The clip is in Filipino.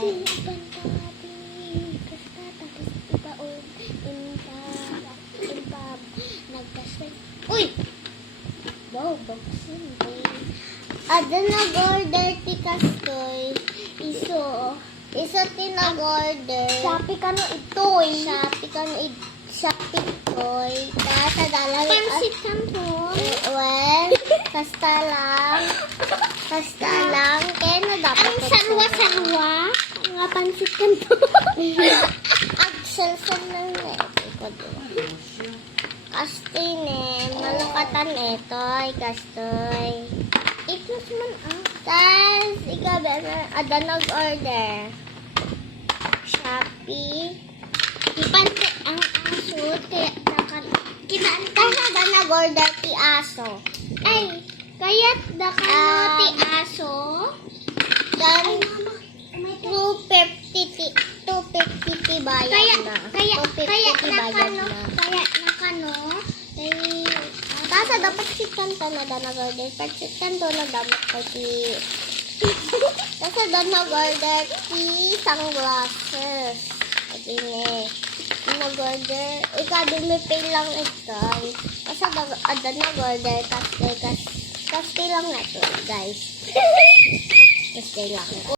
Uy! Wow, boxing day. Ada nag-order ti Kastoy. Iso tinag-order. Shopee ka no itoy. Shopee toy. Kasa dalang. Pansit ka po. Well, kasta lang. Kaya na dapat. Ang sarwa-sarwa. Nga pansit ka po. Agsalsal lang na. Kastoy ne. Malukatan etoy. Kastoy. Iklos man ah. Tas, ikaw ba na, ada nag-order. Shopee. Ipante ang aso. Kinanta na ba nag-order ti aso? Ay, kaya't dakano ti aso. Dan, Ay, mama. May 250 ti bayad na. 250 ti bayad na. Kaya nakano. Ay, Tasa dapat si kanta na da nag-order. Pag si kanta na dapat pa ti... Tasa da nag-order ti sunglasses. Ati ne. Nag-order. Ikaw, dumipay lang ito. Tasa da nag-order. Kasi lang na ito, guys. Kasi lang.